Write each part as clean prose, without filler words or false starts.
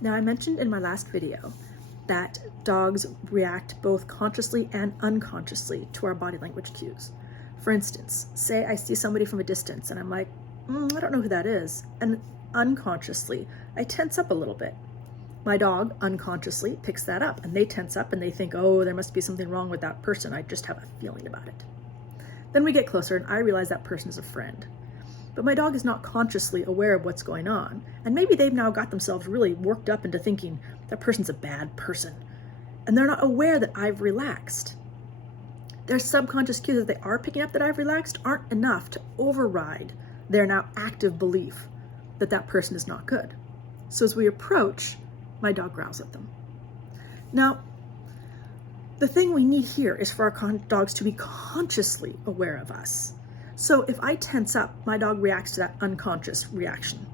Now, I mentioned in my last video that dogs react both consciously and unconsciously to our body language cues. For instance, say I see somebody from a distance and I'm like, I don't know who that is. And unconsciously, I tense up a little bit. My dog unconsciously picks that up and they tense up and they think, oh, there must be something wrong with that person. I just have a feeling about it. Then we get closer and I realize that person is a friend. But my dog is not consciously aware of what's going on. And maybe they've now got themselves really worked up into thinking that person's a bad person. And they're not aware that I've relaxed. Their subconscious cues that they are picking up that I've relaxed aren't enough to override their now active belief that that person is not good. So as we approach, my dog growls at them. Now, the thing we need here is for our dogs to be consciously aware of us. So if I tense up, my dog reacts to that unconscious reaction.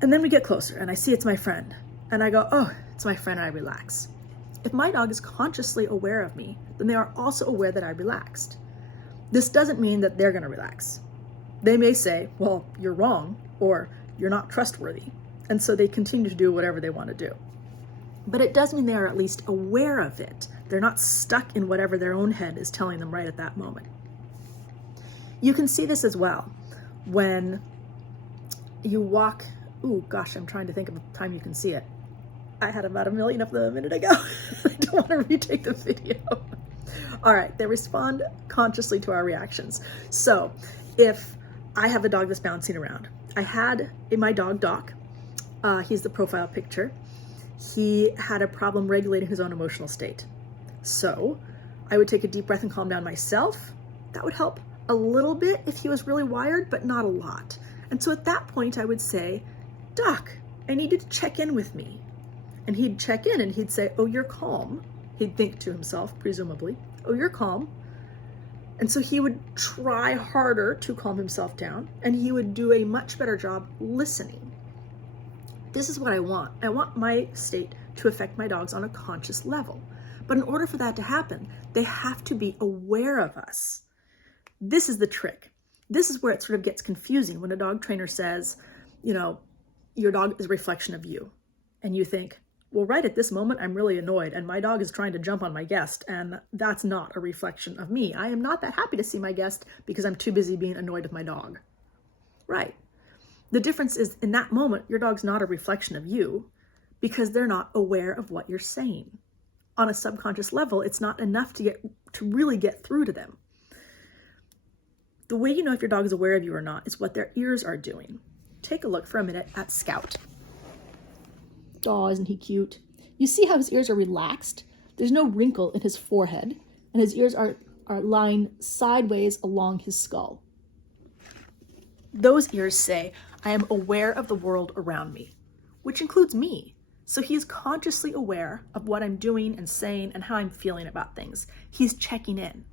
And then we get closer and I see it's my friend. And I go, oh, it's my friend, and I relax. If my dog is consciously aware of me, then they are also aware that I relaxed. This doesn't mean that they're going to relax. They may say, well, you're wrong, or you're not trustworthy. And so they continue to do whatever they want to do. But it does mean they are at least aware of it. They're not stuck in whatever their own head is telling them right at that moment. You can see this as well when you walk. Ooh, gosh, I'm trying to think of a time you can see it. I had about 1 million of them a minute ago. I don't want to retake the video. All right, they respond consciously to our reactions. So if I have a dog that's bouncing around, I had in my dog, Doc, he's the profile picture, he had a problem regulating his own emotional state. So I would take a deep breath and calm down myself. That would help a little bit if he was really wired, but not a lot. And so at that point, I would say, Doc, I need you to check in with me. And he'd check in and he'd say, oh, you're calm. He'd think to himself, presumably, oh, you're calm. And so he would try harder to calm himself down, and he would do a much better job listening. This is what I want. I want my state to affect my dogs on a conscious level. But in order for that to happen, they have to be aware of us. This is the trick. This is where it sort of gets confusing when a dog trainer says, you know, your dog is a reflection of you. And you think, well, right at this moment, I'm really annoyed and my dog is trying to jump on my guest, and that's not a reflection of me. I am not that happy to see my guest because I'm too busy being annoyed with my dog. Right. The difference is in that moment, your dog's not a reflection of you because they're not aware of what you're saying. On a subconscious level, it's not enough to really get through to them. The way you know if your dog is aware of you or not is what their ears are doing. Take a look for a minute at Scout. Oh, isn't he cute? You see how his ears are relaxed? There's no wrinkle in his forehead, and his ears are lying sideways along his skull. Those ears say, I am aware of the world around me, which includes me. So he is consciously aware of what I'm doing and saying and how I'm feeling about things. He's checking in.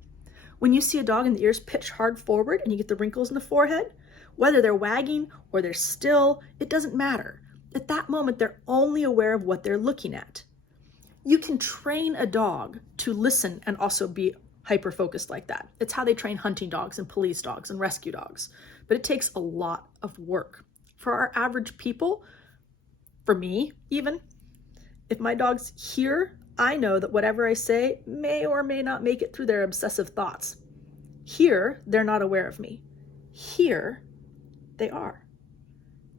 When you see a dog and the ears pitch hard forward and you get the wrinkles in the forehead, whether they're wagging or they're still, it doesn't matter. At that moment, they're only aware of what they're looking at. You can train a dog to listen and also be hyper-focused like that. It's how they train hunting dogs and police dogs and rescue dogs. But it takes a lot of work. For our average people, for me even, if my dog's here, I know that whatever I say may or may not make it through their obsessive thoughts. Here, they're not aware of me. Here, they are.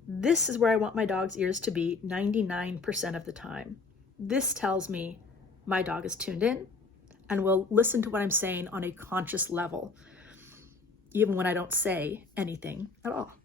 This is where I want my dog's ears to be 99% of the time. This tells me my dog is tuned in and will listen to what I'm saying on a conscious level, even when I don't say anything at all.